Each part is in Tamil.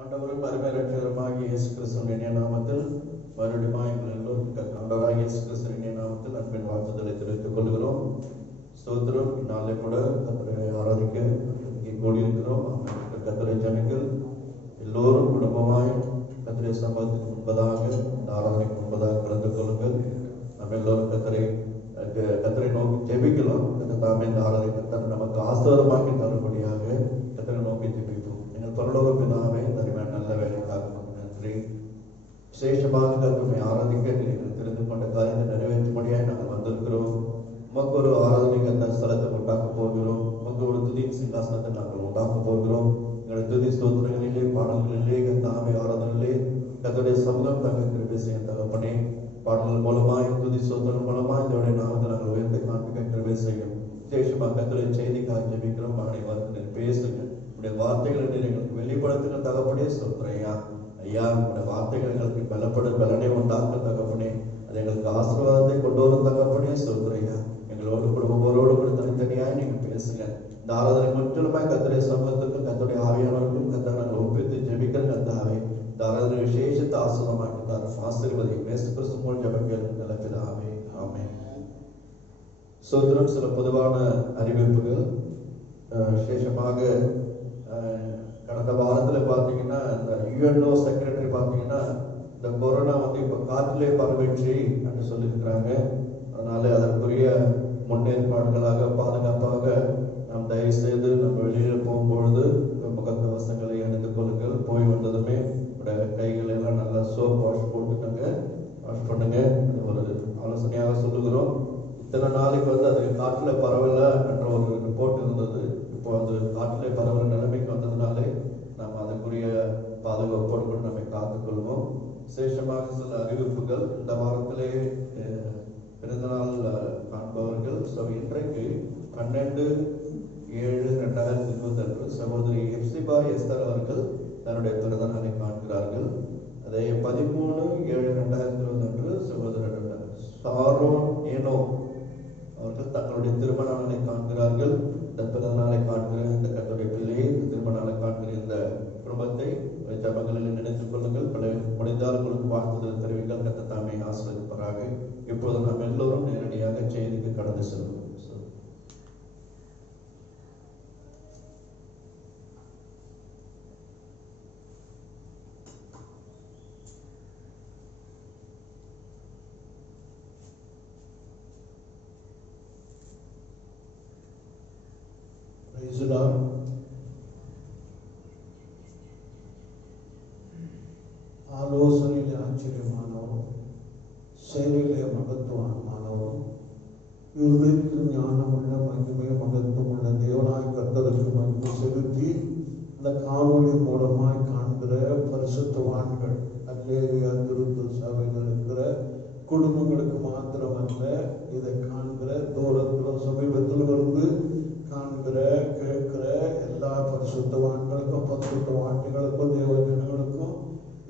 ஆண்டவரும் அருமைரட்சகருமாகிய இயேசு கிறிஸ்துவின் நாமத்தில் மறுபடியும் எங்கள் எல்லோருக்கும் ஆண்டவராகிய இயேசு கிறிஸ்துவின் நாமத்தில் அன்பின் வாழ்த்துதலை தெரிவித்துக் கொள்கிறோம். ஸ்தோத்திரம். இந்நாளை கூட கர்த்தரை ஆராதிக்க இங்கே கூடியிருக்கிறோம். கர்த்தரை ஜனங்கள் எல்லோரும் குடும்பமாய் கர்த்தரை சம்பவத்துக்கு முன்பதாக இந்த ஆராதனைக்கு முன்பதாக கலந்து கொள்ளுங்கள். நம்ம எல்லோரும் கர்த்தரை நோக்கி ஜெபிக்கலாம். தாமே இந்த ஆராதனை கர்த்தர் நமக்கு ஆசீர்வாதமாக்கி தரும்படியாக கர்த்தரை நோக்கி ஜெபிப்போம். எங்கள் பரலோக பிதாவே, நல்ல வேலைக்காக நன்றி. விசேஷமாக கர்த்தரை ஆராதிக்க நீங்கள் தெரிந்து கொண்ட காரியத்தை நிறைவேற்றும்படியாக நாங்கள் வந்திருக்கிறோம். உமக்கு ஒரு ஆராதனை அந்த ஸ்தலத்தை உண்டாக்க போகிறோம். உமக்கு ஒரு துதி சிங்காசனத்தை நாங்கள் உண்டாக்க போகிறோம். எங்களுடைய துதி ஸ்தோத்திரங்களிலே, பாடல்களிலே, கர்த்தாவே ஆராதனையிலே கர்த்தருடைய சமூகம் தாங்கள் கிருபை செய்ய தகப்பனே. பாடல்கள் மூலமாய், துதி ஸ்தோத்திரங்கள் மூலமாய் இதோடைய நாமத்தை நாங்கள் உயர்த்த காண்பிக்க கிருபை செய்யும். விசேஷமாக கர்த்தருடைய செய்திக்காக ஜெபிக்கிறோம். மகனை வார்த்தை பேசுங்க. உடைய வார்த்தைகளை எங்களுக்கு வெளிப்படுத்துகிற தகப்பனே ஸ்தோத்திரையா. ஐயா, உடைய வார்த்தைகள் எங்களுக்கு பலனை உண்டாக்க தகப்பனே. அது எங்களுக்கு ஆசீர்வாதத்தை கொண்டு வரும் தகப்பனே ஸ்தோத்திரையா. எங்களோடு கூட ஒவ்வொருவரோடு கூட தனித்தனியாய் நீங்க பேசுங்க. இந்த ஆராதனை முற்றிலுமாய் கர்த்தருடைய சமூகத்துக்கும் கர்த்தருடைய ஆவியானவருக்கும் கர்த்தர் நாங்கள் ஒப்பித்து ஜெபிக்கிற கர்த்தாவே. இந்த ஆராதனை விசேஷத்தை ஆசீர்வாதமாக்கி தரும். ஆசீர்வதி இயேசு கிறிஸ்து மூலம் ஜெபிக்கிறோம் நல்ல பிதாவே. ஆமென். ஸ்தோத்திரம். சில பொதுவான அறிவிப்புகள். விசேஷமாக கடந்த வாரத்தில் பார்த்தீங்கன்னா இந்த யுஎன்ஓ செக்ரட்டரி பார்த்தீங்கன்னா இந்த கொரோனா இப்போ காற்றிலே பரவிச்சு என்று சொல்லியிருக்கிறாங்க. அதனால அதற்குரிய முன்னேற்பாடுகளாக பாதுகாப்பாக நாம் தயவு செய்து நம்ம வெளியில் போகும்பொழுது முகக்கவசங்களை அணிந்து கொள்ளுங்கள். போய் வந்ததுமே கைகளை எல்லாம் நல்லா சோப் வாஷ் போட்டுக்கோங்க, வாஷ் பண்ணுங்க. ஒரு ஆலோசனையாக சொல்லுகிறோம். இத்தனை நாளைக்கு அது காற்றில் பரவல என்ற ஒரு ரிப்போர்ட் இருந்தது. இப்போ அது காற்றிலே பரவல நிலைமைக்கு வந்ததுனாலே நாம் அதற்குரிய பாதுகாப்போடு கூட நம்மை காத்துக்கொள்வோம். விசேஷமாக சில அறிவிப்புகள். இந்த வாரத்திலே பிறந்தநாள் காண்பவர்கள். இன்றைக்கு 12/7/2020 சகோதரி எப்சிபா எஸ்தர் அவர்கள் தன்னுடைய பிறந்த நாளை காண்கிறார்கள். அதே 13/7/2020 சகோதரர் சாரோன் ஏனோ அவர்கள் தங்களுடைய திருமண நாளை காண்கிறார்கள். இந்த பிறந்த நாளை காண்கிற இந்த கர்த்தருடைய பிள்ளையை, திருமண நாளை காண்கிற இந்த குடும்பத்தை ஜபங்களில் நினைத்துக் கொள்ளுங்கள். முடிந்தால் உங்களுக்கு வாழ்த்துதல் தெரிவிங்கள். கர்த்தர் தாமே ஆசீர்வதிப்பாராக. இப்போது நாம் எல்லோரும் நேரடியாக செய்திக்கு கடந்து செல்வோம். ஆலோசனையிலே ஆச்சரியமானவரும், செயலிலே மகத்துவமானவரும், இருதயத்தில் ஞானமுள்ள மகிமை மகத்துவமுள்ள தேவனாய் கர்த்தருக்கு மகிமை செலுத்தி இந்த காணொளி மூலமாய் காண்கிற பரிசுத்தவான்கள், அல்லேலூயா திருத்த சபையில் இருக்கிற குடும்பங்களுக்கு மாத்திரமல்ல, இதை காண்கிற தூரத்தில் சமீபத்தில் இருந்து காண்கிற கேட்கிற எல்லா பரிசுத்தவான்களுக்கும் பரிசுத்தவான்களுக்கும் தேவஜனங்களுக்கும்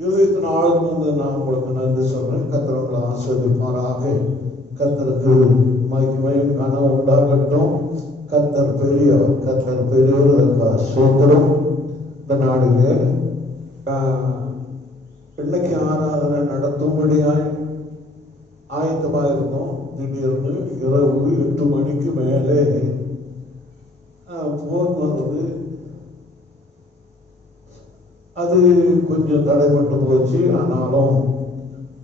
இருதயத்தின் ஆழ்ந்து நான் உங்களுக்கு நன்றி சொல்றேன். கர்த்தர் உங்களை ஆசீர்வதிப்பாராக. கர்த்தருக்கு மகிமை கனம் உண்டாகட்டும். கர்த்தர் பெரியவர், கர்த்தர் பெரியவர். சோத்திரம். இந்த நாளிலே இன்னைக்கு ஆராதனை நடத்தும்படியாய் ஆயத்தமாக இருந்தோம். திடீர்னு இரவு 8 மணிக்கு மேலே போன் வந்தது. அது கொஞ்சம் தடைப்பட்டு போச்சு. ஆனாலும்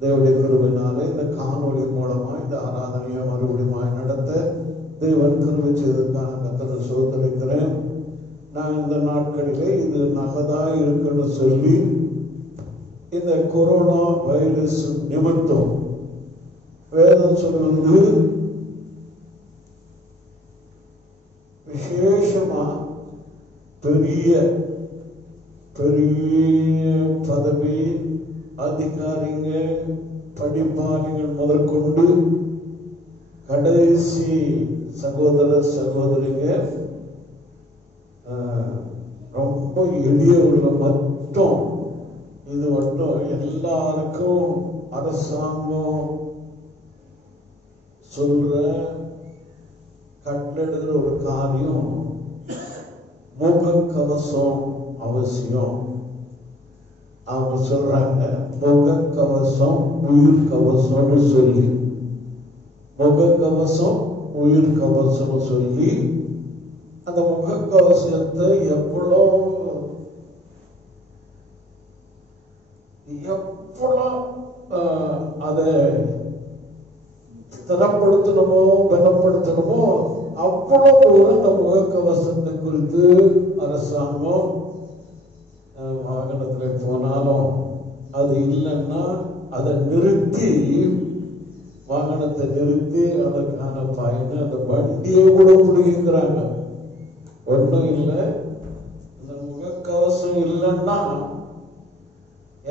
தேவனுடைய கிருபையினாலே இந்த காணொளி மூலமா இந்த ஆராதனையை மறுபடியும் நடத்த தேவன் கிருபை செய்ததற்கான கர்த்தரை சோதரிக்கிறேன். நான் இந்த நாட்களிலே இது நல்லதாக இருக்குன்னு சொல்லி இந்த கொரோனா வைரஸ் நிமித்தம் வேதம் சொல்வது விசேஷமா பெரிய பதவி அதிகாரிங்க, படிப்பாளிகள் முதற்கொண்டு கடைசி சகோதர சகோதரிங்க, ரொம்ப எளியவர்கள் மட்டும் இது மட்டும் எல்லாருக்கும் அரசாங்கம் சொல்ற கட்டளையிடுகிற ஒரு காரியம், முகக்கவசம் அவசியம். அவங்க சொல்றாங்க முகக்கவசம் உயிர் கவசம்னு சொல்லி, முகக்கவசம் உயிர் கவசம் சொல்லி அந்த முகக்கவசத்தை எவ்வளோ அதை தரப்படுத்தணுமோ பலப்படுத்தணுமோ அவ்வளவு அந்த முகக்கவசத்தை குறித்து அரசாங்கம் வாகனத்தில் போனாலும் அது இல்லைன்னா அதை நிறுத்தி, வாகனத்தை நிறுத்தி அதற்கான பயனை அந்த வண்டியை கூட பிடிக்கிறாங்க. ஒன்றும் இல்லை, இந்த முகக்கவசம் இல்லைன்னா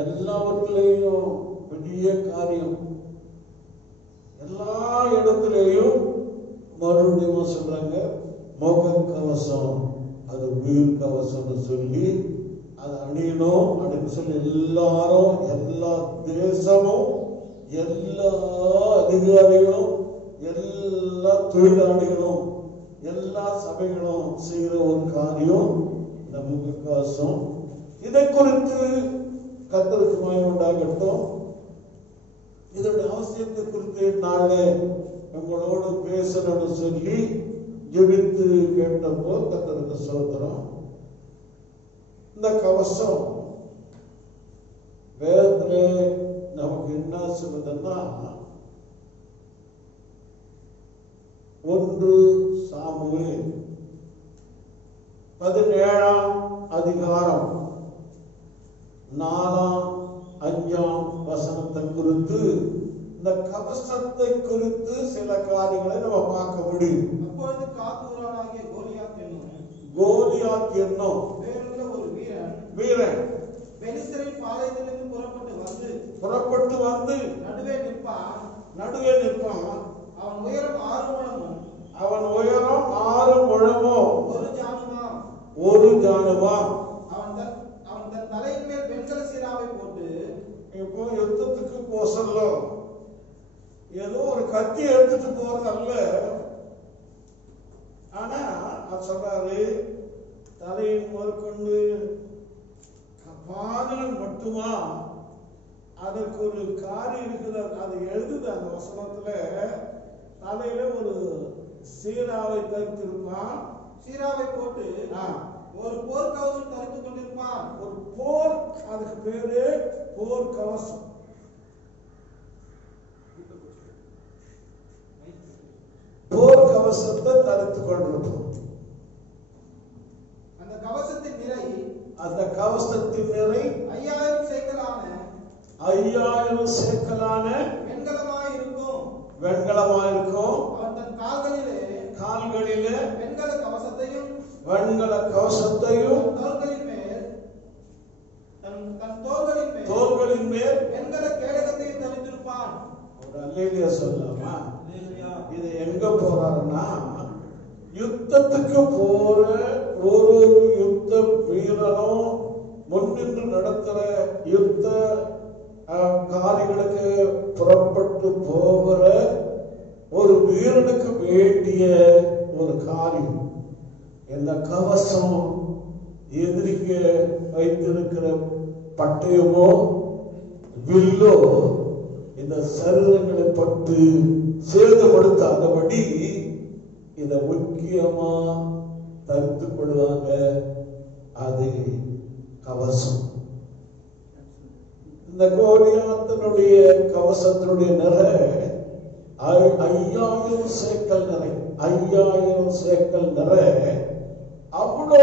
எல்லாவற்றிலையும் பெரிய காரியம், எல்லா இடத்துலையும் மறுபடியும் சொல்றாங்க முகக்கவசம் அது உயிர் கவசம்னு சொல்லி அதை அணியணும் அப்படின்னு சொல்லி எல்லாரும், எல்லா தேசமும், எல்லா அதிகாரிகளும், எல்லா தொழிலாளிகளும், எல்லா சபைகளும் செய்கிற ஒரு காரியம் இந்த முகக்கவசம். இதை குறித்து கர்த்தருக்கு மகிமை உண்டாகட்டும். இதனுடைய அவசியத்தை குறித்து நாளே உங்களோடு பேசணும்னு சொல்லி ஜெபித்து கேட்டப்போ கர்த்தருக்கு ஸ்தோத்திரம். இந்த கவசம் வேதத்திலே நமக்கு என்ன சொல்லுதுன்னா, 1 சாமுவேல் 17ஆம் அதிகாரம் 4ஆம் 5ஆம் வசனத்தை குறித்து, இந்த கவசத்தை குறித்து சில காரியங்களை நம்ம பார்க்க முடியும். அப்பொழுது காத்தூரானாகிய கோலியாத் என்னும் வேறுள்ள ஒரு வீரன் பெலிஸ்தரின் பாளையத்திலிருந்து புறப்பட்டு வந்து நடுவே நிற்பான். அவன் உயரம் 6 முழமும் ஒரு ஜானுமாம். அவன் தன் தலையின் மேல் வெண்கல சீராவை போட்டு, இப்போ யுத்தத்துக்கு போசல்ல ஏதோ ஒரு கத்தி எடுத்துட்டு போறதல்ல, ஆனா சொல்றாரு தலையின் முதற்கொண்டு பாதங்கள் மட்டுமா, அதற்கு ஒரு காரியம் இருக்குது. அது எழுதுது அந்த வசனத்துல, தலையில ஒரு சீராவை தரித்திருப்பான். சீராவை போட்டு ஒரு போர் கவசம் தரித்துக் கொண்டிருப்பான். ஒரு போர், அதுக்கு பேரு போர் கவசம். போர் கவசத்தை தரித்துக் கொண்டிருப்பான். அந்த கவசத்தின் நிறை 5000 சேக்கலான வெண்கலமாயிருக்கும். அவன் தன் கால்களிலே வெண்கல கவசத்தையும் தோள்களின் மேல் வெண்கல கேடகத்தையும் தரித்திருப்பான். ஒரு அல்லேலூயா சொல்லலாமா? இது எங்க போறாருன்னா, யுத்தத்துக்கு போற ஒரு யுத்த வீரனும் முன்னின்று நடத்துற யுத்த காரியங்களுக்கு புறப்பட்டு போகிற ஒரு வீரனுக்கு வேண்டிய ஒரு காரியம். இந்த கவசம் எதிரிக்க வைத்திருக்கிற பட்டயமோ வில்லோ இந்த சரீரங்களை பட்டு சேதப்படுத்தாதபடி இதை முக்கியமா தரித்துக் கொள்வாங்க. அது கவசம். இந்த கோலியாத்தினுடைய கவசத்தினுடைய நிறை 5000 சேக்கல் நிறை. 5000 சேக்கல் நிறை. அவ்வளோ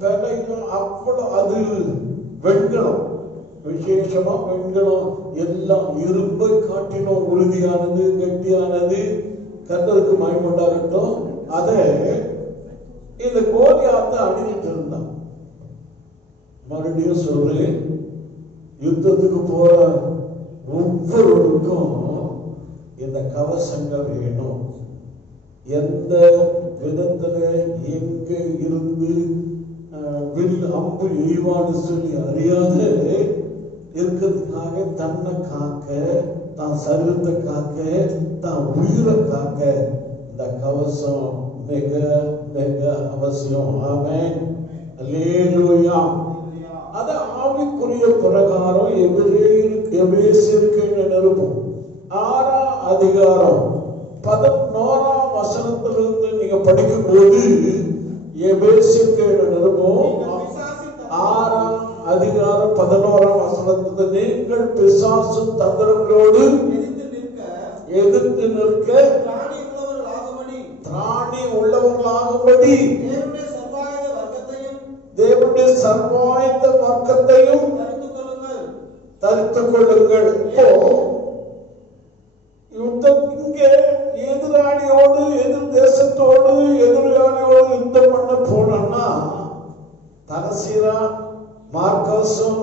விலையும் அவ்வளோ, அது வெண்கலம், விசேஷமா வெண்கலம், எல்லாம் இரும்பை காட்டிலும் உறுதியானது, கெட்டியானது. கர்த்தருக்கு மகிமை உண்டாகட்டும். அதை இந்த கோலியாத்தை அணிஞ்சிட்டு இருந்தான். மறுபடியும் சொல்றேன், யுத்தத்துக்கு போற ஒவ்வொருவருக்கும் இந்த கவசங்கள் வேணும். எந்த விதத்துல எங்க இருந்து வில் அம்பு எய்வான்னு சொல்லி அறியாத இருக்கிறதுக்காக தன்னை காக்க, தான் சரீரத்தை காக்க, தான் உயிரை காக்க இந்த கவசம் மிக மிக அவசியம். ஆமென். அல்லேலூயா. அது ஆவிக்குரிய பிரகாரம் எபேசியருக்கு நிருபம் 6ஆம் அதிகாரம் 11ஆம் வசனத்திலிருந்து நீங்க படிக்கும் போது எபேசியருக்கு நிருபம் 6ஆம் அதிகாரம் 11ஆம் வசனத்திலிருந்து நீங்கள் பிசாசு தந்திரங்களோடு எதிர்த்து நிற்க திராணி உள்ளவர்களாகும்படி தேவனுடைய சர்வாயுத வர்க்கத்தையும் தரித்துக் கொள்ளுங்கள். யுத்தம் இங்கே எதிராளியோடு எதிர் தேசத்தோடு எதிராளியோடு யுத்தம் பண்ண போனோம்னா தலசீரா மார்க்கவசம்,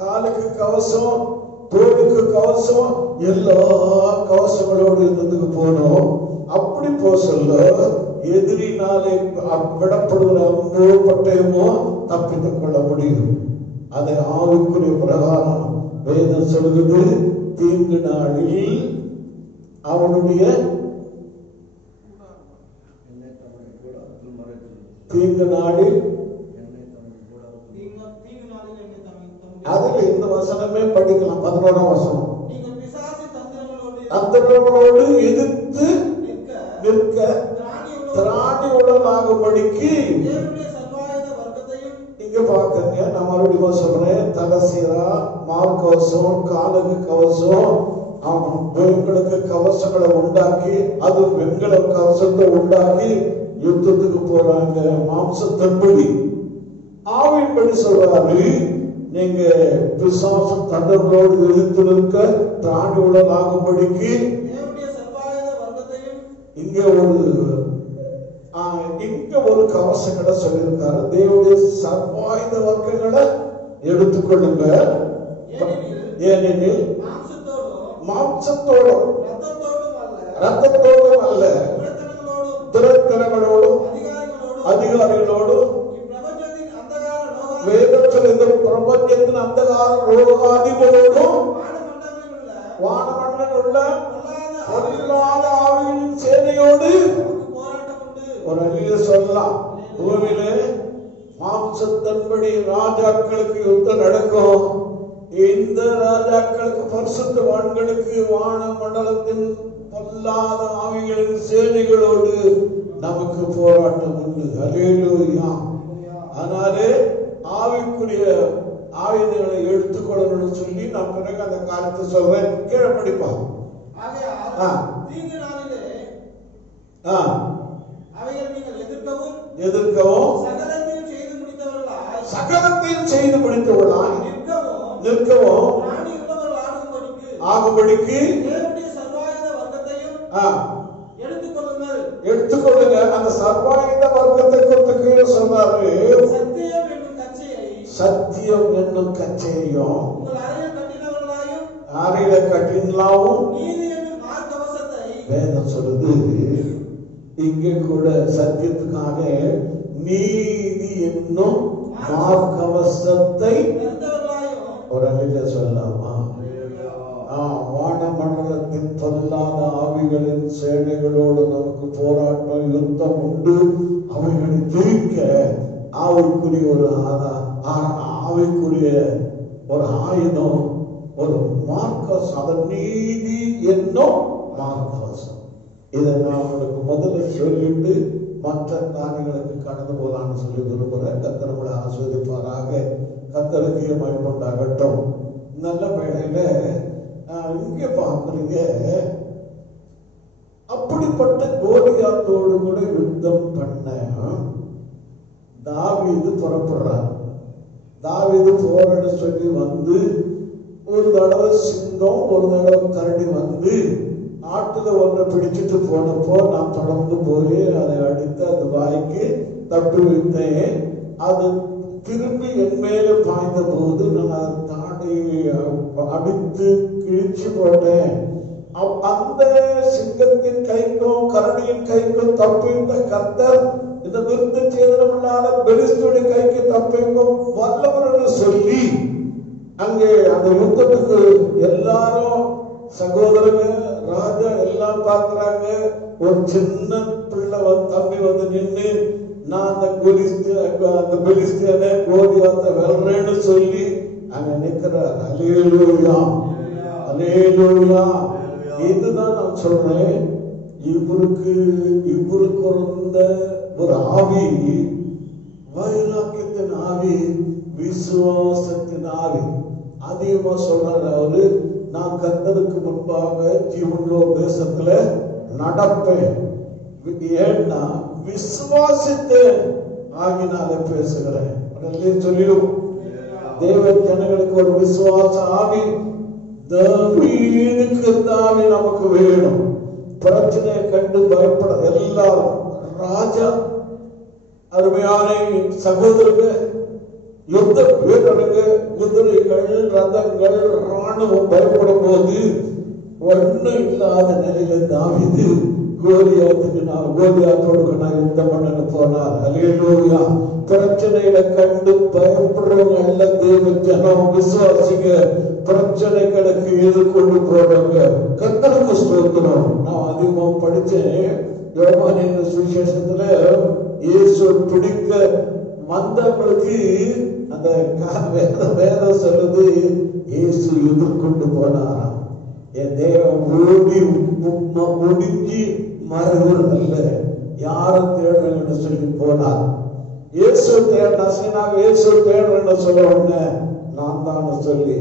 காலுக்கு கவசம், தோளுக்கு கவசம், எல்லா கவசங்களோடு இருந்துக்கு போனோம். அப்படி போ சொல்ல எதிரினாலே விடப்படுகிற அம்போ பட்டயமோ தப்பித்துக் கொள்ள முடியும். அதை ஆவிக்குரிய பிரகாரம் வேதம் சொல்லுது. தீங்கு நாளில் அவனுடைய தீங்கு நாளில் அதில் இந்த வசனமே படிக்கலாம். 11ஆம் வசனம், தந்திரங்களோடு எதிர்த்து நிற்க திராணி உடலாகும்படிக்கு. இங்க பாக்குங்க, நான் மறுபடியும் சொல்றேன். தலசீரா, மார்க்கவசம், காலுக்கு கவசம், பெண்களுக்கு கவசங்களை உண்டாக்கி, அது வெண்கல கவசத்தை உண்டாக்கி யுத்தத்துக்கு போறாங்க. மாம்சத்தின்படி ஆவின்படி சொல்றாரு, நீங்க பிசாசு தண்டர்களோடு எதிர்த்து நிற்க திராணி உடலாகும்படிக்கு. இங்க ஒரு கவசங்களை சொல்லியிருக்காரு. தேவனுடைய சர்வாயுத வர்க்கங்களை எடுத்துக்கொள்ளுங்க. ஏனெனில் மாம்சத்தோடும் ரத்தத்தோடும் அல்ல, துரத்தனங்களோடும் அதிகாரிகளோடும் வேதத்தில் இந்த பிரபஞ்சத்தின் அந்தகார ரோகாதிகளோடும் வானமண்டலில் உள்ள பொல்லாத ஆவியின் சேனையோடு ஒரு அழிய சொல்லலாம். பூமியிலே மாம்சத்தின்படி ராஜாக்களுக்கு யுத்தம் நடக்கும். இந்த ராஜாக்களுக்கு, பரிசுத்தவான்களுக்கு வான மண்டலத்தின் பொல்லாத ஆவிகளின் சேனைகளோடு நமக்கு போராட்டம் உண்டு. ஹல்லேலூயா. ஆனாலே ஆவிக்குரிய ஆயுதங்களை எடுத்துக்கொள்ளணும்னு சொல்லி நான் பிறகு அந்த காரியத்தை சொல்றேன். கீழே படிப்பா. எதிர்க்கவும் சகலத்தையும் செய்து முடித்தவர்களாய் நிற்கவும் ஆகும்படிக்கு எடுத்துக்கொள்ளுங்க. அந்த சர்வாயுத வர்க்கத்தை குறித்து சொன்னாரு. சத்தியம் என்னும் கச்சையும் அறையில கட்டினாவும் வேதம் சொல்லுது. இங்கே கூட சத்தியத்துக்காக நீதி என்னும் மார்க்கவசத்தை ஒரு அறையில சொல்லலாமா? வானமண்டலத்தின் பொல்லாத ஆவிகளின் சேனைகளோடு நமக்கு போராட்டம், யுத்தம் உண்டு. அவைகளை ஜெயிக்க ஆவிக்குரிய ஒரு ஆவிக்குரிய ஒரு ஆயுதம், ஒரு மார்க்கவசம். அதன் நீதி என்னும் மார்க்கவசம். இதை நான் உங்களுக்கு முதல்ல சொல்லிட்டு மற்ற காரியங்களுக்கு கடந்து போலான்னு சொல்லி விரும்புகிறேன். கர்த்தர் நம்மளை ஆசீர்வதிப்பாராக. கர்த்தருக்கு மகிமையுண்டாகட்டும். நல்ல வேளையில இங்க பார்க்குறீங்க, அப்படிப்பட்ட கோலியாத்தோடு கூட யுத்தம் பண்ண தாவீது புறப்படுறார். தாவீது போறன்னு சொல்லி வந்து ஒரு தடவை சிங்கம், ஒரு தடவை கரடி வந்து ஆட்டுல ஒன்றை பிடிச்சிட்டு போனப்போ நான் தொடர்ந்து போய் அதை அடித்து அந்த வாய்க்கு தப்பி வைத்தேன். அது திரும்பி என் மேல பாய்ந்த போது நான் தாண்டி அடித்து கிழிச்சு போட்டேன். அந்த சிங்கத்தின் கைக்கும் கரடியின் கைக்கும் தப்பித்த கர்த்தர் இந்த விருத்த சேதனமில்லாத பெலிஸ்துடைய கைக்கு தப்பிக்கும் வல்லவர்னு சொல்லி அங்கே அந்த யுத்தத்துக்கு எல்லாரும் சகோதரங்க ராஜா எல்லாம் பார்க்கிறாங்க. ஒரு சின்ன பிள்ளை தம்பி வந்து நின்று நான் அந்த பெலிஸ்தியனை கோலியாத்தை வெல்றேன்னு சொல்லி அங்க நிக்கிறார். அல்லேலூயா, அல்லேலூயா. இதுதான் நான் சொல்றேன். இவருக்கு இருந்த ஒரு ஆவி, வைராக்கியத்தின் ஆவி, விசுவாசத்தின் ஆவி. அதிகமா சொல்றாரு அவரு, நான் கர்த்தருக்கு முன்பாக ஜீவனுள்ள தேசத்துல நடப்பேன். ஏன்னா விசுவாசித்தேன் ஆகினால பேசுகிறேன் சொல்லிடும். தேவ ஜனங்களுக்கு ஒரு விசுவாச ஆவி, தாவீதுக்கு ஆவி நமக்கு வேணும். பிரச்சனையை கண்டு பயப்பட எல்லாரும் ராஜா, அருமையான சகோதரர்கள், யுத்த வீரர்கள், குதிரைகள், ரதங்கள், ராணுவம் பயப்படும் போது ஒன்னும் இல்லாத நிலையில தாவீது கோலியாத்தோடு நான் யுத்தம் பண்ண போனார். அல்லேலூயா. பிரச்சனைகளை கண்டு பயப்படுறவங்க எல்லாம் தேவ ஜனம், விசுவாசிங்க. பிரச்சனைகளுக்கு எதிர்கொண்டு போறவங்க கர்த்தருக்கு ஸ்தோத்திரம். நான் அதிகமா படிச்சேன். யோவானின் சுவிசேஷத்துல இயேசு பிடிக்க வந்தவங்களுக்கு அந்த வேதம் சொல்லுது, இயேசு எதிர்கொண்டு போனாராம். என் தேவன் ஓடி முடிஞ்சு மறுவதல்ல, யாரும் தேடுறேன்னு சொல்லி போனார். இயேசு தேடினாங்க. இயேசு தேடுறேன்னு சொல்ல உடனே நான் தான் சொல்லி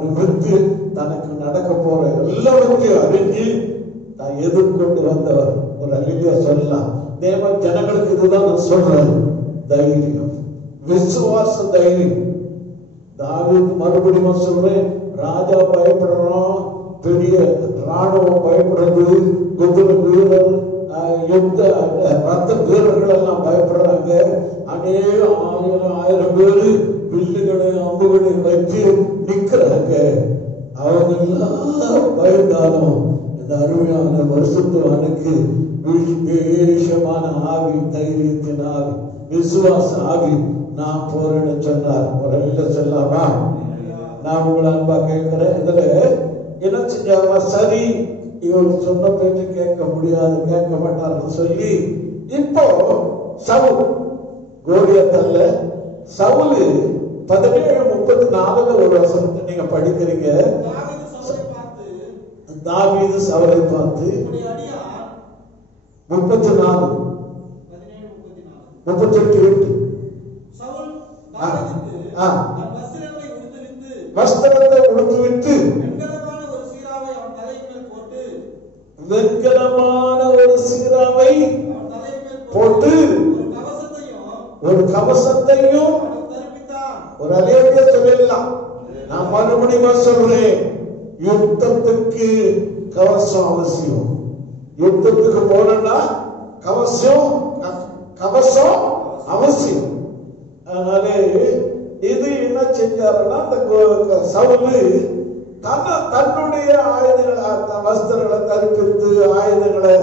நிமிர்த்து தனக்கு நடக்க போற எல்லாவற்றையும் அறிஞ்சு நான் எதிர்கொண்டு வந்தவர். ஒரு அல்லேலூயா சொல்லலாம். தேவ ஜனங்களுக்கு இதுதான் நான் சொல்றேன், தைரியம், விசுவாச தைரியம். தாவீது மறுபடியும் சொல்றேன், ராஜா பயப்படுறான், பெரிய ராணுவம் பயப்படுறது, குதிரை வீரர், யுத்த ரத்த வீரர்கள் எல்லாம் பயப்படுறாங்க. ஆயிரம் பேரு வில்லுகளை அம்புகளை வச்சு நிக்கிறாங்க. அவங்க எல்லாம் பயந்தாலும் இந்த அருமையான வருஷத்துவானுக்கு விசேஷமான ஆவி, தைரியத்தின் ஆவி, விசுவாச ஆவி நான் போறேன்னு சொன்னார். ஒரு சொல்லாமா? நான் உங்களை அன்பா கேட்கிறேன். இதுல என்ன செஞ்சாங்க? சரி, இவர் சொன்ன பேச்சு கேட்க முடியாது, கேட்க மாட்டார்னு சொல்லி இப்போ சவுல் கோலியாத்தல்ல சவுல் 17:34 ஒரு வசனத்தை நீங்க படிக்கிறீங்க. தாவீது சவுலை பார்த்து 34 38 வஸ்திரத்தை உடுத்துவிட்டு வெண்கலமான ஒரு சீராவை போட்டு ஒரு கவசத்தையும் ஒரு அலேலியா சொல்லலாம். நான் மறுபடியும் சொல்றேன், யுத்தத்துக்கு கவசம் அவசியம். யுத்தத்துக்கு போனா கவசம் அவசியம். அதனால இது என்ன செஞ்சாருன்னா, அந்த சவுலு தன்னுடைய ஆயுதங்களை, வஸ்திரங்களை தரிப்பித்து ஆயுதங்களை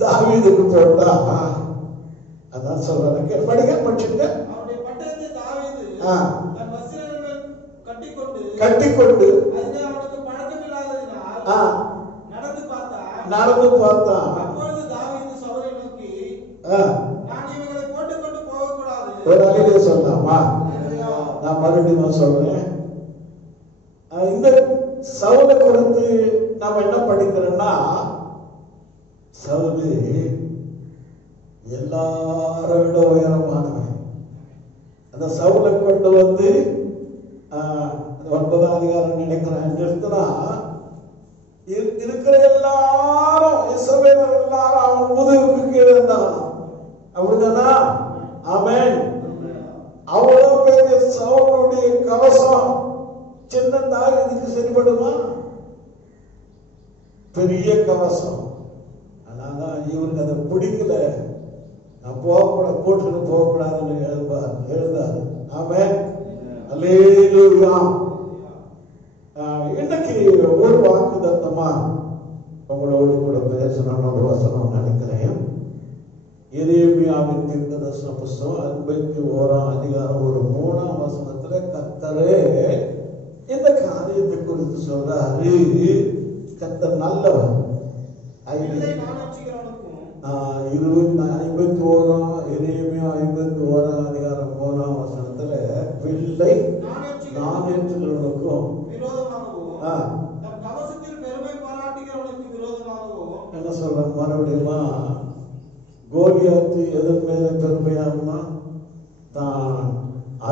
தாவீதுக்கு போட்டா. அதான் சொல்றாங்க, படிக்க படிச்சுங்க. கட்டிக்கொண்டு நடந்து பார்த்தா. ஒரு அழிலே சொல்லலாமா? நான் மறுபடியும் சொல்றேன். இந்த சவுலை குறித்து நாம என்ன படிக்கிறோம்னா, சவுலு எல்லாரை விட உயரமானவன். அந்த சவுலை கொண்டு வந்து 9ஆம் அதிகாரம் நினைக்கிறேன் நிறுத்தினா, இருக்கிற எல்லாரும் இஸ்ரவேலர் எல்லாரும் அவன் முதுகுக்கு கீழே இருந்தான். அப்படிதானா? ஆமென். அவ்வளவு பெரிய சவுலுடைய கவசம் சின்னதாக இதுக்கு சரிபடுமா? பெரிய கவசம். ஆனா இவருக்கு அதை பிடிக்கல. நான் போகக்கூடாது, போட்டுட்டு போகக்கூடாதுன்னு எழுதாரு. ஆமென். அல்லேலூயா. இன்னைக்கு ஒரு வாக்கு தத்தமா உங்களோடு கூட பேசணும்னு ஒரு வசனம் நினைக்கிறேன். எரேமியாவின் தீர்க்கதரிசன புஸ்தகம் 51ஆம் அதிகாரம் ஒரு 3ஆம் வசனத்துல கர்த்தரே இந்த காரியத்தை குறித்து சொல்றாரு. கர்த்தர் நல்லவர். 51 அதிகாரம் 3ஆம் வசனத்துல பிள்ளை நாணயத்துகளுக்கும் என்ன சொல்ற மறுபடியுமா கோலியாத்து எதன் மேல பெருமையாகுமா தான்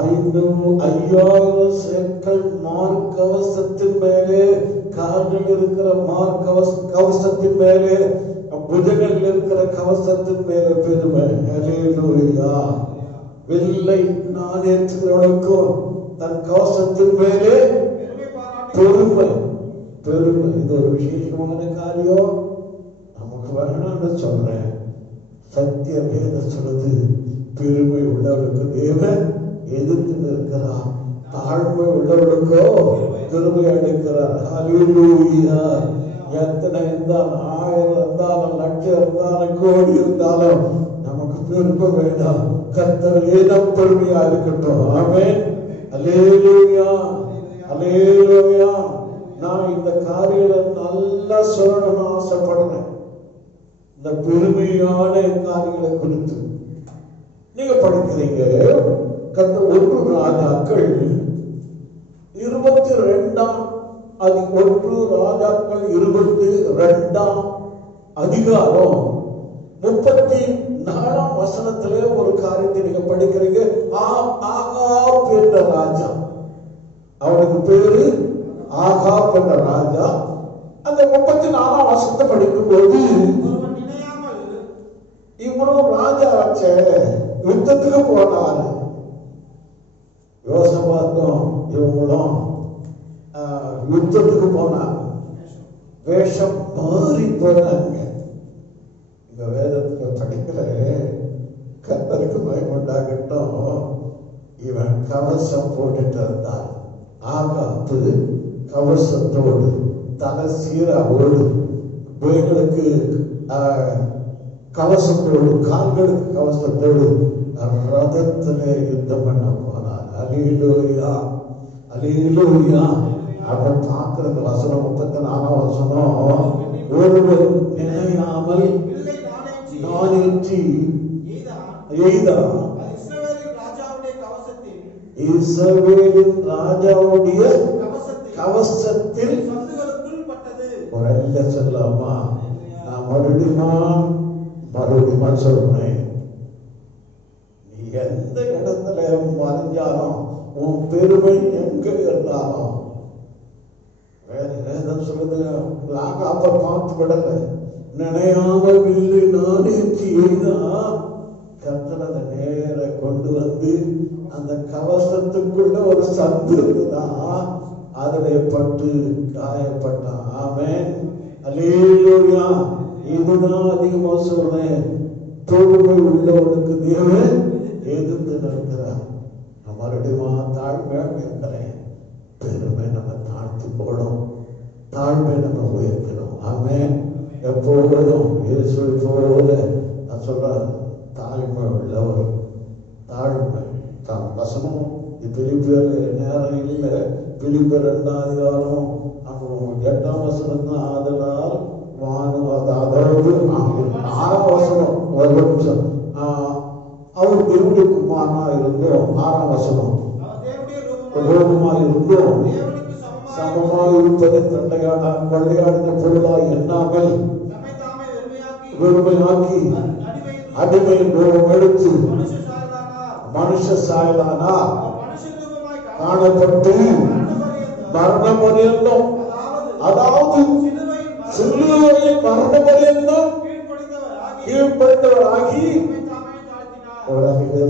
5000 சேக்கல் மார்க்கவசத்தின் மேலே கால்கள் இருக்கிற கவசத்தின் மேலே புஜங்கள் இருக்கிற கவசத்தின் மேலே பெருமை. ஹல்லேலூயா. வெள்ளை நாணயத்துகளுக்கும் தன் கவசத்தின் மேலே பெருமை. பெருமை இது ஒரு விசேஷமான காரியம். நமக்கு வேணும்னு சொல்றேன். சத்திய வேதம் சொல்லுது, பெருமை உள்ளவர்களுக்கு தேவன் எதிர்த்து நிற்கிறார், தாழ்மை உள்ளவர்களுக்கோ பெருமை அளிக்கிறார். ஹல்லேலூயா. எத்தனை இருந்தாலும் 1000 இருந்தாலும் லட்சம் இருந்தாலும் கோடி இருந்தாலும் நமக்கு பெருமை வேண்டாம். கர்த்தரே நம் பெருமையா இருக்கட்டும். ஆமென். அல்லேலூயா. அல்லேலூயா. நான் இந்த காரியங்களை நல்லா சொல்லணும்னு ஆசைப்படுறேன். இந்த பெருமையான காரியங்களை குறித்து நீங்க படிக்கிறீங்க. கர்த்தர் 1 ராஜாக்கள் 22ஆம் 1 ராஜாக்கள் 22ஆம் அதிகாரம் 34ஆம் வசனத்திலே ஒரு காரியத்தை நீங்க படிக்கிறீங்க. ஆகாப் என்ற ராஜா, அவனுக்கு பேரு ஆகாப் என்ற ராஜா. அந்த 34ஆம் வசனத்தை படிக்கும் போது இவனும் ராஜா வச்ச யுத்தத்துக்கு போனாரு. யோசபாத்தும் இவங்களும் யுத்தத்துக்கு போனாங்க. வேஷம் மாறி போனாங்க. இந்த வேதத்துல படிக்கிற கர்த்தருக்கு பயமுண்டாகட்டும். இவன் கவசம் போட்டுட்டு இருந்தான். ஆகாப்பு கவசத்தோடு தலை சீராவோடு வேங்களுக்கு கவசத்தோடு கால்களுக்கு கவசத்தோடு ரதத்திலே யுத்தம் பண்ண போனார். அல்லேலூயா. அல்லேலூயா. அவன் பார்க்கிற வசனம் 34ஆம் வசனம், ஒருவர் நினையாமல் நானேற்றி எய்தான் இஸ்ரவேலின் ராஜாவுடைய கவசத்தில் ஒரு அல்ல சொல்லாமா. நான் மறுபடியுமா சொல்றேன். நீ எந்த இடத்துல மறைஞ்சாலும் உன் பெருமை எங்க இருந்தாலும் வேதம் சொல்லுது, ஆகாப்ப பார்த்து விடல. நினையாமல் இல்லை நானேற்றி எய்தா கர்த்தர் அதை நேர கொண்டு வந்து அந்த கவசத்துக்குள்ள ஒரு சந்து இருக்குதான், அதிலே பட்டு காயப்பட்டான். ஆமென். அல்லேலூயா. இதுதான் அதிகமா சொல்றேன். பெருமை உள்ளவனுக்கு தேவன் எதிர்த்து நிற்கிறார். மறுபடியுமா தாழ்மையா இருக்கிறேன். பெருமை நம்ம தாழ்த்தி போடும், தாழ்மை நம்ம உயர்த்தணும். ஆமென். எப்பொழுதும் இயேசுவை போல நான் சொல்றேன், தாழ்மை உள்ளவர். தாழ்மை தான் வசனம் பிலிப்பியர் நேரம் இல்லை. பிலிப்பியர் 2ஆம் அதிகாரம் 8ஆம் வசனம் தான். அதனால் அதாவது 6ஆம் வசனம் ஒரு நிமிஷம். அவர் தேவனுடைய குமாரனா இருந்தோம். 6ஆம் வசனம், ரூபமா இருந்தோம், சமமாக இருப்பதை கொள்ளையாடின பொருளாய் எண்ணாமல் வெறுமையாக்கி அடிமை ரூபம் எடுத்து மனுஷ சாயலானா காணப்பட்டு மரண பரியந்தம், அதாவது சிலுவையில் மரண பரியந்தம் கீழ்ப்பட்டவராகி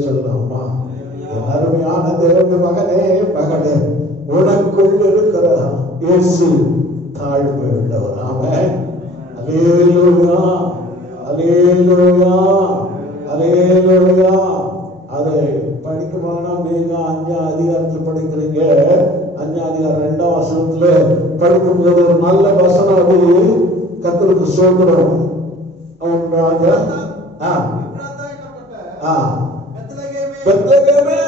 சொல்லலாமா. அருமையான தேவனுடைய மகனே, மகனே, உனக்குள் இருக்கிற இயேசு தாழ்மை உள்ளவர். ஆமென். அல்லேலூயா. அல்லேலூயா. அல்லேலூயா. அதை படிக்குமானா நீங்க 5ஆம் அதிகாரத்தில் படிக்கிறீங்க. 5ஆம் அதிகாரம் 2ஆம் வசனத்துல படிக்கும்போது ஒரு நல்ல வசனம். அது கர்த்தருக்கு ஸ்தோத்திரம். அவன் ராஜா பெத்லகேமே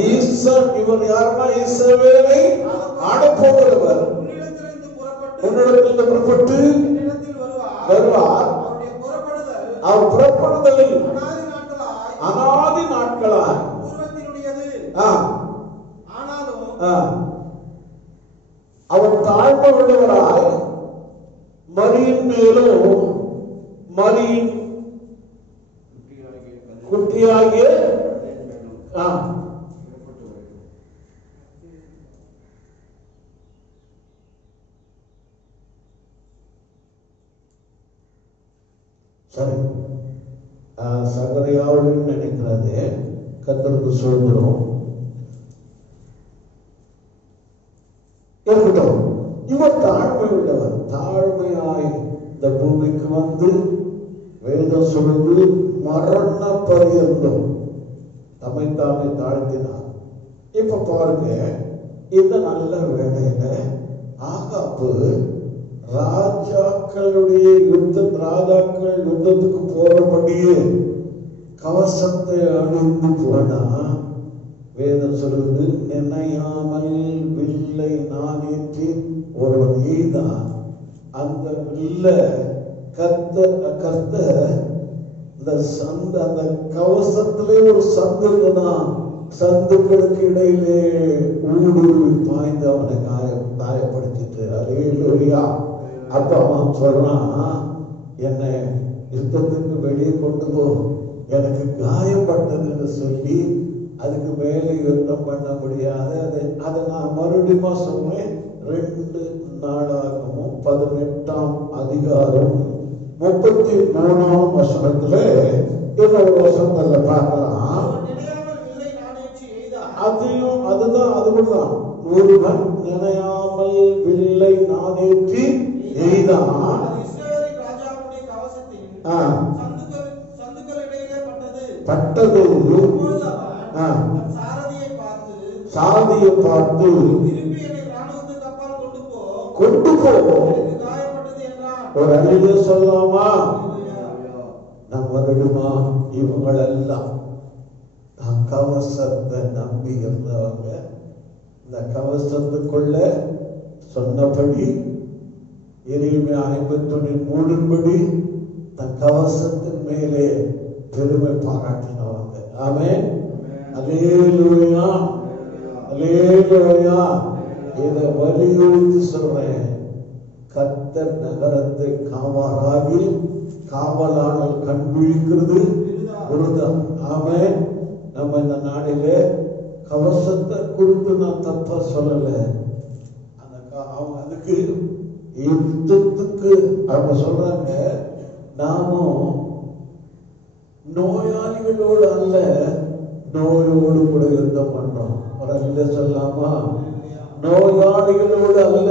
ஈசன் இவர் யாருன்னா இஸ்ரவேலை ஆளப்போகிறவர் உன்னிடத்தில் புறப்பட்டு என்னிடத்தில் வருவார். வருவார். அவருடைய புறப்படுதல் அவர் புறப்படுதல் அநாதி நாட்களாய் அநாதி நாட்களாய் பூர்வத்தினுடையது. ஆனாலும் அவர் தாழ்மை உள்ளவராய் மரியின் மேலும் மரியின் குட்டியாகிய சரி சகரையாவுன்னு நினைக்கிறது. கர்த்தருக்கு சொல்கிறோம் இருக்கட்டும். இவர் தாழ்மை உள்ளவர். தாழ்மையாய் இந்த பூமிக்கு வந்து வேதம் சொல்லுது மரண பரியந்தம் தம்மைத்தானே தாழ்த்தினார். இப்ப பாருங்க, இந்த நல்ல வேளையில ஆகாப்பு ராஜாக்கள் யுத்தத்துக்கு போறபடியே கவசத்தை அணிந்து போனா வேதம் சொல்லுது நினையாமல் வில்லை நானேற்றி ஒருவன் எய்தான். அந்த வில்ல கர்த்த அந்த கவசத்திலே ஒரு சந்துனா சந்துக்களுக்கு இடையிலே ஊடுருவி பாய்ந்து அவனை காயப்படுத்திட்டு அல்லேலூயா. அப்ப அவன் சொல்றான், என்னை யுத்தத்துக்கு வெளியே கொண்டு போ, எனக்கு காயப்பட்டதுன்னு சொல்லி அதுக்கு மேலே யுத்தம் பண்ண முடியாது. அதை நான் மறுபடியும் சொன்னேன். 2 நாளாகவும் 18ஆம் அதிகாரம் 33ஆம் வசனத்துல இன்னொரு வசனத்துல பார்க்கலாம். அதையும் அதுதான் அது கூடதான். ஒருவன் நினையாமல் வில்லை நானேற்றி எய்தான். பட்டது சாரதியை பார்த்து கொண்டு போ ஒரு அழிவு சொல்லாமா? நம்ம விடுமா? இவங்களெல்லாம் கவசத்தை நம்பி இருந்தவங்க இந்த கவசத்துக்குள்ள சொன்னபடி எரேமியா 51:3 தன் கவசத்தின் மேலே பெருமை பாராட்டினவங்க. ஆமென். அல்லேலூயா அல்லேலூயா. இதை வலியுறுத்தி சொல்றேன். கர்த்தர் நகரத்தை காவாராகி காவலாளர் கண்விழிக்கிறது ஒருதான். ஆமென். நம்ம இந்த நாடிலே கவசத்தை குறித்து நான் தப்பா சொல்லல. அவங்க அதுக்கு யுத்தத்துக்கு அவங்க சொல்றாங்க, நாமும் நோயாளிகளோடு அல்ல நோயோடு கூட யுத்தம் பண்றோம். ஒரு அல்ல சொல்லாமா? நோயாளிகளோடு அல்ல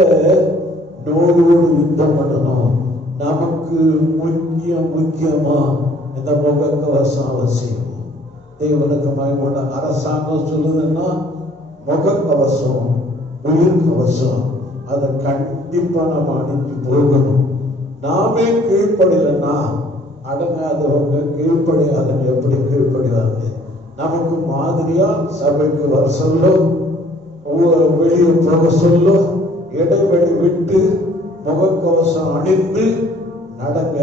நோயோடு யுத்தம் பண்ணணும். நமக்கு முக்கியமா இந்த முகக்கவசம் அவசியம். தேவனுக்கு மகிமையுள்ள அரசாங்கம் சொல்லுதுன்னா முகக்கவசம் உயிர் கவசம் அதை கண்டிப்பா நம்ம அணிஞ்சு போகணும். நாமே கீழ்ப்படியலன்னா அடங்காதவங்க கீழ்ப்படியாதவங்க எப்படி கீழ்ப்படிவாங்க? நமக்கு மாதிரியா சபைக்கு வர சொல்லோ வெளியே போக சொல்லோ இடைவெளி விட்டு முகக்கவசம் அணிந்து நடங்க.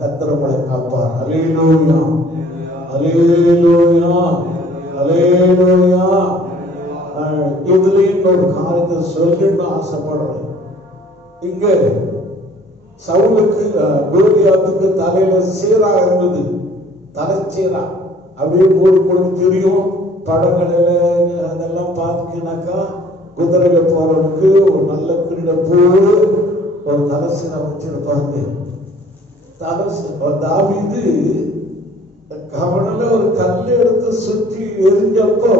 கர்த்தரை காப்பார். அல்லேலூயா அல்லேலூயா அல்லேலூயா. இதுலயும் ஒரு காரியத்தை சொல்லிட்டு ஆசைப்படுறேன். இங்க சவுலுக்கு கோலியாத்துக்கு தலையில சீரா இருந்தது. தலைச்சீரா அப்படியே மூடி கொடுத்து தெரியும். படங்களில அதெல்லாம் பார்த்துக்கினாக்கா குதிரையில போறவனுக்கு ஒரு நல்ல கிரீட போடு ஒரு தலைசீரா வச்சிருப்பாங்க. தாவீது கவனில ஒரு கல்லை எடுத்து சுற்றி எரிஞ்சப்போ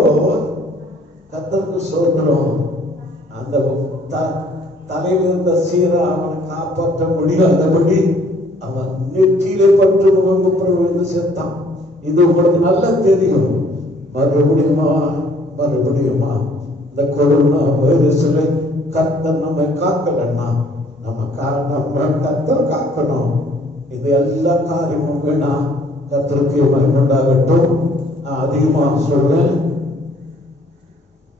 கர்த்தருக்கு சோதரம் அந்த தலையில் இருந்த சீரா அவனை காப்பாற்ற முடியாதபடி அவன் நெற்றியிலே பற்று முகங்குப்புற விழுந்து செத்தான். இது உங்களுக்கு நல்லா தெரியும். மறுபடியுமா இந்த கொரோனா வைரஸ்ல கர்த்தர் நம்ம காக்கலன்னா நம்ம கர்த்தர் காக்கணும். இது எல்லா காரியமும் வேணா கர்த்தருக்கு மகிமையுண்டாகட்டும். அதிகமா சொல்றேன்,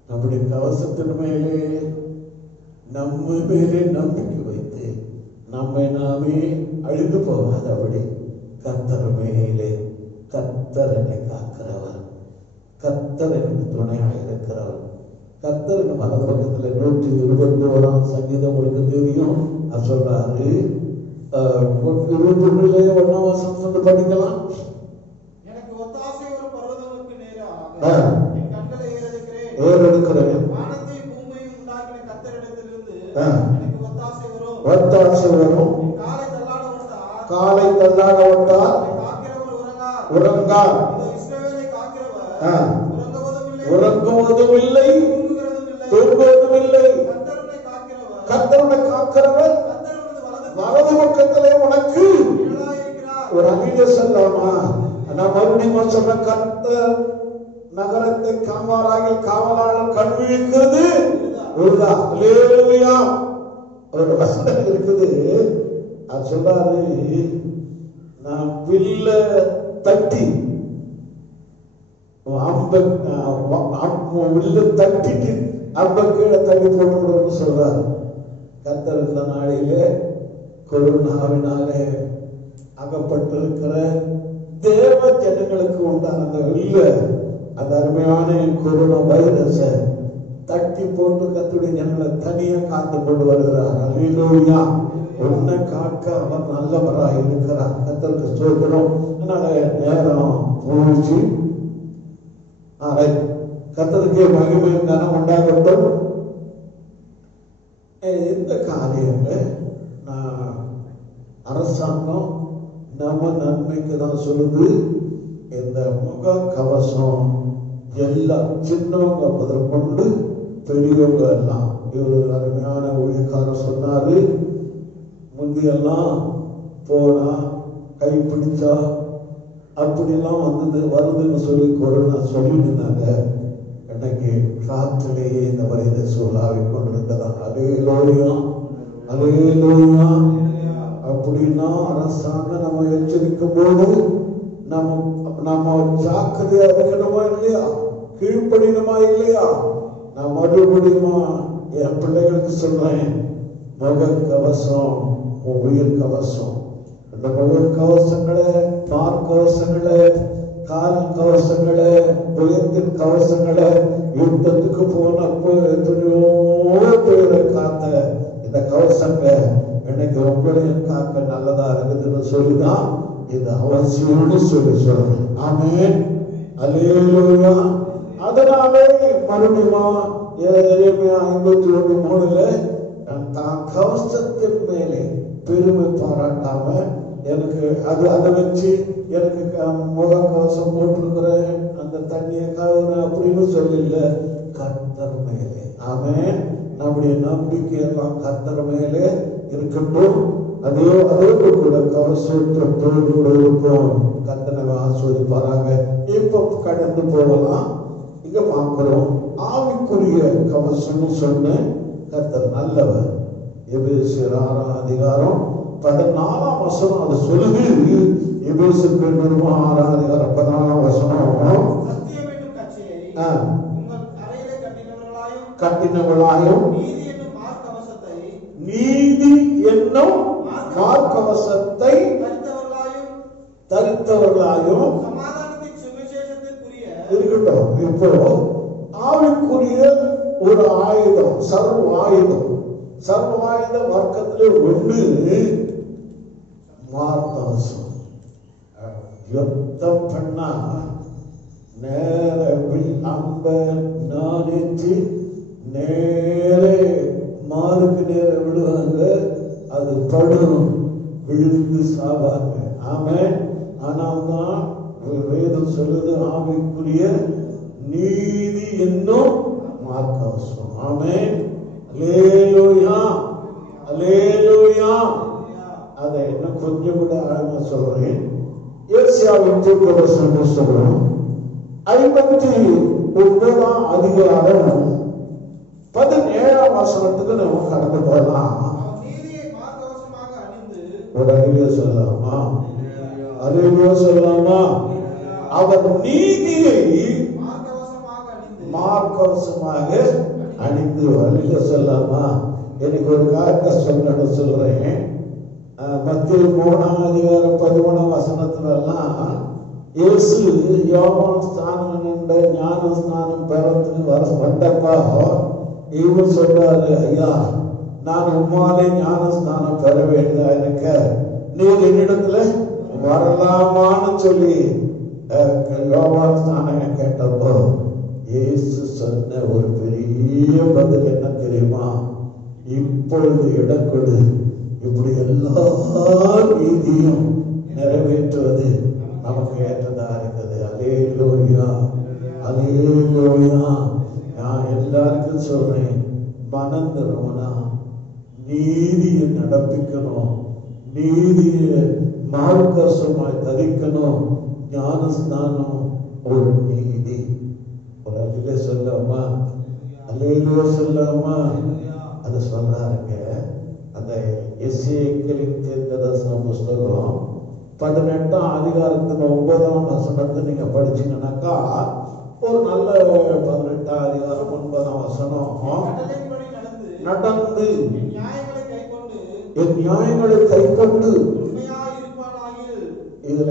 நம்முடைய கவசத்தின் மேலே நம்ம மேலே நம்பிக்கை வைத்து நம்மை நாமே அழிந்து போகாதபடி கர்த்தர் மேலே கர்த்தர் என்னை காக்கிறவர், கர்த்தர் எனக்கு துணையாக இருக்கிறவர். கர்த்தர் என்ன வலது பக்கத்துல 121 சங்கீதம் உங்களுக்கு தெரியும். அது சொல்றாரு 21 வசனம் படிக்கலாம். எனக்கு ஒத்தாசை ஒரு பர்வதங்களுக்கு நேராக என் கண்களை ஏறெடுக்கிறேன். வானத்தையும் பூமியையும் உண்டாக்கின கர்த்தரிடத்திலிருந்து எனக்கு ஒத்தாசை வரும். ஒத்தாசை வரும். காலை தள்ளாட விட்டால் உறங்கார். உறங்குவதும் இல்லை, தூங்குவதும் இல்லை. கர்த்தருடைய காக்கிறவர் வலது பக்கத்திலே உனக்கு ஒரு அகில சொல்லாமா? நான் மறுபடியும் சொல்ற கர்த்தர் நகரத்தை காவாராகி காவலாளர் கண்விழிக்கிறது. அல்லேலூயா. ஒரு வசனம் இருக்குது. அது சொல்றாரு, நான் வில்ல தட்டி வில்ல தட்டிட்டு அம்ப கீழே தள்ளி போட்டு சொல்றாரு. கர்த்தர் இந்த நாளிலே கொரோனாவினாலே அகப்பட்டிருக்கிற தேவ ஜனங்களுக்கு உண்டான அந்த வில்ல, அந்த அருமையான கொரோனா வைரஸ தட்டி போட்டு கர்த்தருடைய ஜனங்களை தனியா காத்து கொண்டு வருகிறார். அல்லேலூயா. உன்னை காக்க அவர் நல்லவராக இருக்கிறார். கர்த்தருக்கு ஸ்தோத்திரம். அதனால நேரம் போச்சு. கர்த்தருக்கே மகிமை கனம் உண்டாகட்டும். இந்த காரியங்கள் அரசாங்கம் நம்ம நன்மைக்கு தான் சொல்லுது. இந்த முக கவசம் எல்லாம் சின்னவங்க முதற்கொண்டு பெரியவங்க எல்லாம், இவர் அருமையான ஊழியக்காரர் சொன்னாரு, முந்தியெல்லாம் போனா கைப்பிடிச்சா அப்படிலாம் வருதுன்னு சொல்லி கொரோனா சொல்லிட்டு இருந்தாங்க. இன்னைக்கு காற்றிலேயே இந்த வைரஸ் உலாவிக் கொண்டிருக்கதான். அல்லேலூயா, அல்லேலூயா. அப்படின்னா அரசாங்கம் நம்ம எச்சரிக்கும் போது நம்ம ஜாக்கிரதையா இருக்கணுமா இல்லையா? கீழ்ப்படியணுமா இல்லையா? நான் மறுபடியுமா என் பிள்ளைகளுக்கு சொல்றேன், முக கவசம் உயிர் கவசம். இந்த முக கவசங்களை, கால் கவசங்களை, கால் கவசங்களை, புயத்தின் கவசங்களை யுத்தத்துக்கு போனப்போ எத்தனையோ பேரை காத்த இந்த கவசங்க எனக்கு உங்களையும் காக்க நல்லதா இருக்குதுன்னு சொல்லிதான் இது அவசியம்னு சொல்றேன். ஆமென், அல்லேலூயா. அதனாலே மறுபடியுமா எரேமியா 51:3 தான் கவசத்தின் மேலே பெருமை பாராட்டாம எனக்கு அதை வச்சு எனக்கு முக கவசம் போட்டிருக்கிறேன், அந்த தண்ணியை கழுவுறேன் அப்படின்னு சொல்லல. கர்த்தர் மேலே. ஆமென். நம்முடைய நம்பிக்கை எல்லாம் கர்த்தர் மேலே இருக்கட்டும். அதோடு கூட கவசத்தோடு கூட இருக்கும். கர்த்தனை ஆஸ்வதிப்பாராங்க. இப்ப கடந்து போகலாம். இங்க பார்க்கிறோம் ஆவிக்குரிய கவசம் சொன்ன கர்த்தர் நல்லவர். எபேசியர் 6 அதிகாரம் 14 அது சொல்லுது. எபேசியர் 6 அதிகாரம் 14 சத்தியம் என்னும் கச்சையை உங்கள் அறையிலே கட்டினவளாயும் நீதி என்னும் மார்க்கவசத்தை தரித்தவர்களாயும் சமாதானத்தின் சுவிசேஷத்திற்குரிய இருக்கட்டும். இப்போ ஆவிக்குரிய ஒரு ஆயுதம், சர்வாயுத வர்க்கத்திலே ஒன்று மார்க்கவசம். யுத்தம் பண்ணா நேர அம்ப நானேற்றி நேரே மாருக்கு நேர விடுவாங்க. அது படும், விழுந்து சாவாங்க. ஆமென். ஆனால்தான் வேதம் சொல்லுது ஆவிக்குரிய நீதி என்னும் மார்க்கவசம். ஆமென், அல்லேலூயா, அல்லேலூயா. அதை இன்னும் கொஞ்சம் கூட ஆழமா சொல்றேன். ஏசாயாவின் தீர்க்கதரிசன புத்தகம் 59 அதிகாரம் 17 வசனத்துக்கு நம்ம கடந்து போகலாம். ஒரு அறிவிய சொல்லலாமா? அறிவிய சொல்லலாமா? அவர் நீதியை மார்க்கவசமாக அணிந்து அறிவிய சொல்லலாமா? எனக்கு ஒரு காரியத்தை சொல்றேன். மத்திய 3:13 இயேசு யோவான் ஸ்நானம் ஞான ஸ்நானம் பெறத்துக்கு வந்தப்போ இவர் சொல்றாரு, ஐயா நான் உம்மாலே ஞான ஸ்நானம் பெற வேண்டியதா இருக்க, நீர் என்னிடத்துல வரலாமான்னு சொல்லி யோவான் ஸ்நானம் கேட்டப்போ இயேசு சொன்ன ஒரு பெரிய பதில் என்ன தெரியுமா? இப்பொழுது இடம் கொடு, இப்படி எல்லா நீதியும் நிறைவேற்றுவது நமக்கு ஏற்றதா இருக்குது. அல்லேலூயா, அல்லேலூயா. நான் எல்லாருக்கும் சொல்றேன், மனம் திரும்பினா நீதியை நடப்பிக்கணும், நீதியை மார்க்கசமாய் தரிக்கணும். ஞான ஸ்நானம் ஒரு நீதி. ஒரு அல்லேலூயா சொல்லாமா, அல்லேலூயா சொல்லாமா. அதை சொல்றாருங்க. அந்த எசேக்கியேலின் தீர்க்கதரிசன புஸ்தகம் 18ஆம் அதிகாரத்தின் 9ஆம் வசனத்தை நீங்க படிச்சீங்கன்னாக்கா ஒரு நல்ல 18ஆம் அதிகாரம் 9ஆம் வசனம், நடந்து என் நியாயங்களை கைக்கொண்டு இதுல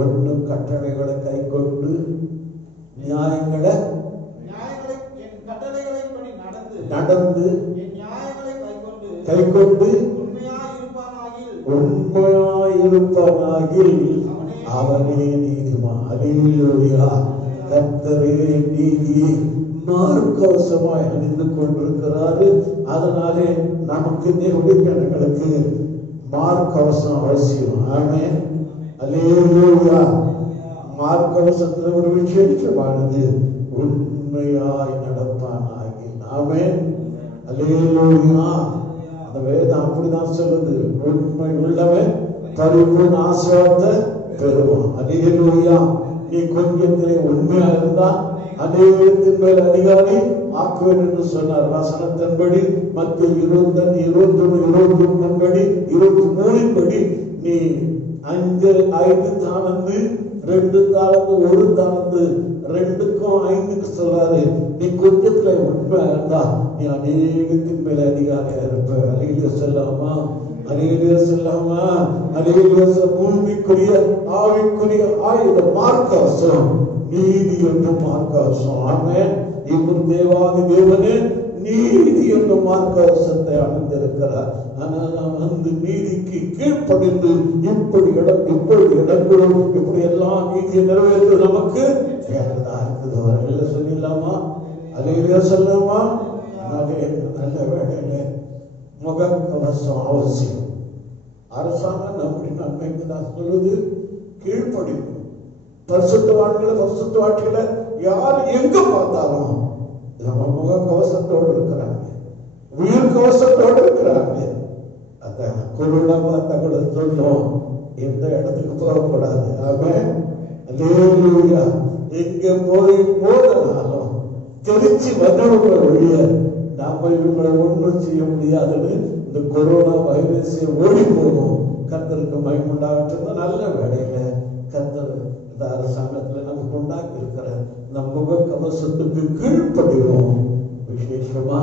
ஒண்ணு கட்டளைகளை கைக்கொண்டு நியாயங்களை நடந்து கைக்கொண்டு உண்மையாயிருப்பானாகில் அவனே நீதிமான். அல்லேலூயா. கர்த்தரே நீதியை மார்க்கவசமாய் அணிந்து கொண்டிருக்கிறாரு. அதனாலே நமக்கு தேவனுடைய ஜனங்களுக்கு மார்க்கவசம் அவசியம். ஆமென். அல்லேலூயா. மார்க்கவசத்துல ஒரு விசேஷமானது உண்மையாய் நடப்பானாகி. ஆமென். அல்லேலூயா. அந்த வேதம் அப்படிதான் சொல்லுது, உண்மை உள்ளவன் பரிபூர்ண ஆசீர்வாதத்தை பெறுவான். அல்லேலூயா. நீ கொஞ்சத்திலே உண்மையா இருந்தா அநேகத்தின் மேல் அதிகாரி ஆக்குவேன் என்று சொன்னார் வசனத்தின்படி. மத்திய 21 படி 23 படி நீ 5 தானந்து 2 தானந்து 1 தானந்து 2க்கும் 5க்கு சொல்றாரு. நீ கொஞ்சத்துல உண்மையா இருந்தா நீ அநேகத்தின் மேல அதிகாரியா இருப்ப. அல்லேலூயா சொல்லாமா, அல்லேலூயா சொல்லாமா, அல்லேலூயா. பூமிக்குரிய ஆவிக்குரிய ஆயுத மார்க்கவசம் நீதி என்று மார்க்கவசம். ஆமென். இவர் தேவாதி தேவனே நீதி என்ற மார்க்கவசத்தை அணிந்திருக்கிறார். ஆனால் அந்த நீதிக்கு கீழ்ப்படிந்து இப்பொழுது இடங்களும் இப்படி எல்லாம் நீதியை நிறைவேற்ற நமக்கு ஏற்றதா இருக்குது. அவர்கள் சொல்லிடலாமா, அல்லேலூயா சொல்லலாமா. நல்ல வேளையில முகக்கவசம் அவசியம். அரசாங்கம் நம்முடைய நன்மைக்கு தான் சொல்லுது, கீழ்ப்படிக்கணும். பரிசுத்தவான்களை யார் எங்க பார்த்தாலும் நம்ம முக கவசத்தோடு இருக்கிறாங்க, உயிர் கவசத்தோடு இருக்கிறாங்க. அந்த கொரோனா பார்த்தா கூட சொல்லும், எந்த இடத்துக்கு போகக்கூடாது. ஆமென். அல்லேலூயா. எங்க போய் போதனாலும் தெரிச்சு வந்தவங்க ஒழிய நாம இவங்களை ஒன்றும் செய்ய முடியாதுன்னு இந்த கொரோனா வைரஸை ஓடி போகும். கர்த்தருக்கு மகிமையுண்டாகட்டும். நல்ல வேளையில கர்த்தர் இந்த அரசாங்கத்துல நமக்கு உண்டாக்கி இருக்கிற இந்த முக கவசத்துக்கு கீழ்ப்படிவோம். விசேஷமா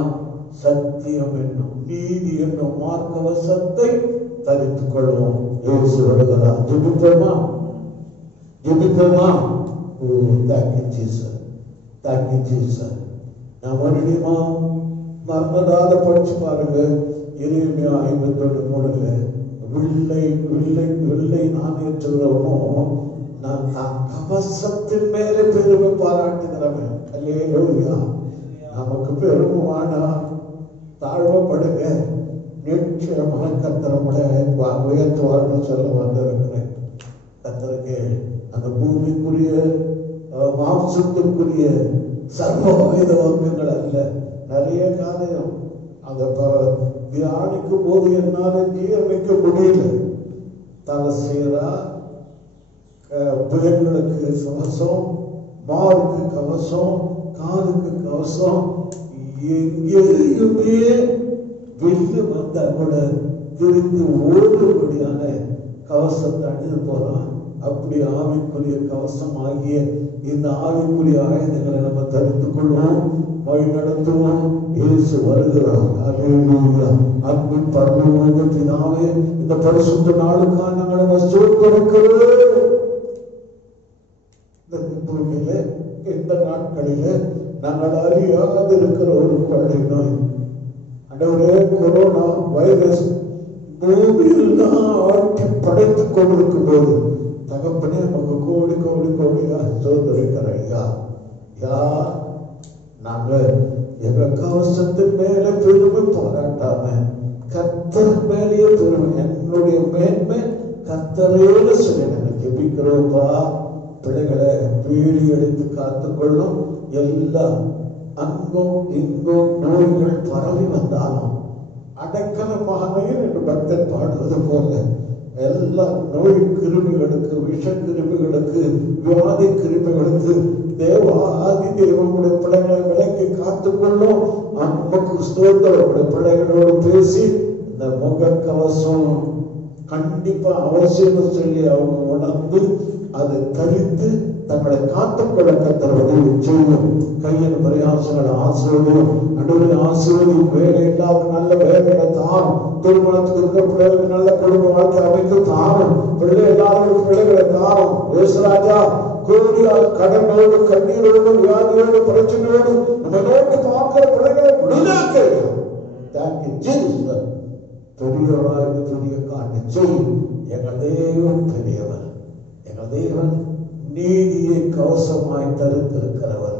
சத்தியம் என்னும் நீதி என்னும் மார்க்கவசத்தை தரித்துக் கொள்வோம். இயேசு வருகிறார். ஜெபிப்போமா, ஜெபிப்போமா. ஓ, thank you Jesus, thank you Jesus. நான் மறுபடியுமா மர்மதாத படிச்சு பாருங்க. எரேமியா 51:3 வில்லை நான் ஏற்றுகிறவனும் நான் கவசத்தின் மேலே பெருமை பாராட்டுகிறவன். அல்லேலூயா. நமக்கு பெருமைவானா தாழ்வப்படுங்க. நிச்சயமாக கர்த்தருடைய உயர்த்துவார்னு சொல்ல வந்திருக்கிறேன். கர்த்தருக்கு அந்த பூமிக்குரிய மாம்சத்துக்குரிய சர்வ ஆயுத வர்க்கங்கள் அல்ல, நிறைய காரியம் அந்த தியானிக்கும் போது என்னால ஜீரணிக்க முடியல. தலை சீரா புயல்களுக்கு கவசம், மாருக்கு கவசம், காலுக்கு கவசம், எங்கேயுமே வெளியே வந்தா கூட திரிந்து ஓடுபடியான கவசத்தை அணிந்து போறான். அப்படி ஆவிக்குரிய கவசம் ஆகிய இந்த ஆவிக்குரிய ஆயுதங்களை நம்ம தரித்துக் கொள்வோம், வழி நடத்துவோம். இயேசு வருகிறார். அல்லேலூயா. அன்பின் பரலோக பிதாவே, இந்த பரிசுத்த நாளுக்காக நாங்கள் ஸ்தோத்திரிக்கிறோம். இந்த இந்த நாட்களிலே நாங்கள் அறியாது இருக்கிற ஒரு கொள்ளை நோய், அண்டவரே, கொரோனா வைரஸ் பூமியெல்லாம் ஆட்டி படைத்துக் கொண்டிருக்கும் போது தகப்பனே நமக்கு கோடி கோடி கோடியா சோதரிக்கிற ஐயா, நாங்கள் எங்க கவசத்தின் மேல பெருமை பாராட்டாம கர்த்தர் மேலேயே பெருமை, என்னுடைய மேன்மை கர்த்தரேல சொல்லி நாங்கள் ஜெபிக்கிறோம்ப்பா. பிள்ளைகளை வீடு எடுத்து காத்துக்கொள்ளும். எல்லா அங்கும் இங்கும் நோய்கள் பரவி வந்தாலும் அடக்கலமானே என்று பக்தன் பாடுவது போல எல்லா நோய் கிருமிகளுக்கு, விஷ கிருமிகளுக்கு, வியாதி கிருமிகளுக்கு ஆதி தேவனுடைய பிள்ளைகளை விலக்கி காத்துக்கொள்ளும். நமக்கு ஸ்தோத்திரமுடைய பிள்ளைகளோடு பேசி இந்த முக கவசம் கண்டிப்பா அவசியம் சொல்லி அவங்க உணர்ந்து அதை தரித்து தங்களை காத்துக்கொள்ள கர்த்தர் உதவி செய்யும். கையின் பிரயாசங்களை ஆசீர்வதியும். நடுவில் ஆசீர்வதியும். வேலை இல்லாத நல்ல வேலைகளை தாரும். திருமணத்துக்கு இருக்கிற பிள்ளைகளுக்கு நல்ல குடும்ப வாழ்க்கை அமைத்து தாரும். பிள்ளை இல்லாத பிள்ளைகளை தாரும். యేసుராஜா, கோடியால் கடனோடு கண்ணீரோடு வியாதியோடு பிரச்சனையோடு நம்ம நோக்கி பார்க்கிற பிள்ளைகளை விடுதலாக்க. Thank you Jesus. பெரியவராக பெரிய காட்டு செய்யும். எங்கள் தேவன் பெரியவர். எங்கள் தேவன் நீதியை கவசமாய் தரித்திருக்கிறவர்.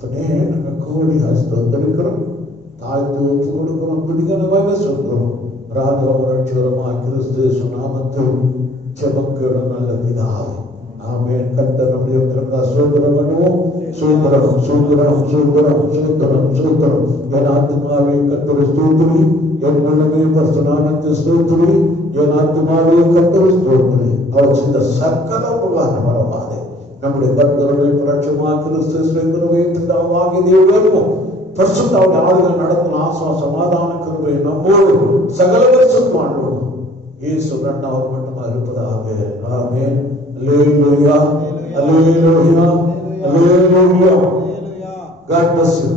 நாங்கள் கோடியா ஸ்தோத்திரிக்கிறோம். தாழ்த்து ஒப்பு கொடுக்கிறோம். துணிகரமாக சொல்கிறோம். ராஜாவரட்சரமாய் கிறிஸ்து நாமத்தில் ஜெபங்களும் நல்ல பிதாவே, ஆமென். கர்த்தர் நம்முடைய சோதரம் பண்ணுவோம். சோதரம் சோதரம் சோதரம் சோதரம் சோதரம். என் ஆத்மாவே கர்த்தரை ஸ்தோத்திரி, என் உள்ளமே பரிசுநாமத்தை ஸ்தோத்திரி, என் ஆத்மாவே கர்த்தரை ஸ்தோத்திரி. அவர் செய்த சகல உபகாரம் வரவாதே. நம்முடைய கர்த்தருடைய புரட்சமாக கிறிஸ்துவை பிதாவாகிய தேவனும் பரிசுத்தாவுடைய ஆளுகள் நடத்தும் ஆசா சமாதான கிருபை நம்மோடு சகல வருஷமானோடு இயேசு இரண்டாவது மட்டுமா இருப்பதாக. ஆமென். அல்லேலூயா. அல்லேலூயா. அல்லேலூயா. God bless you.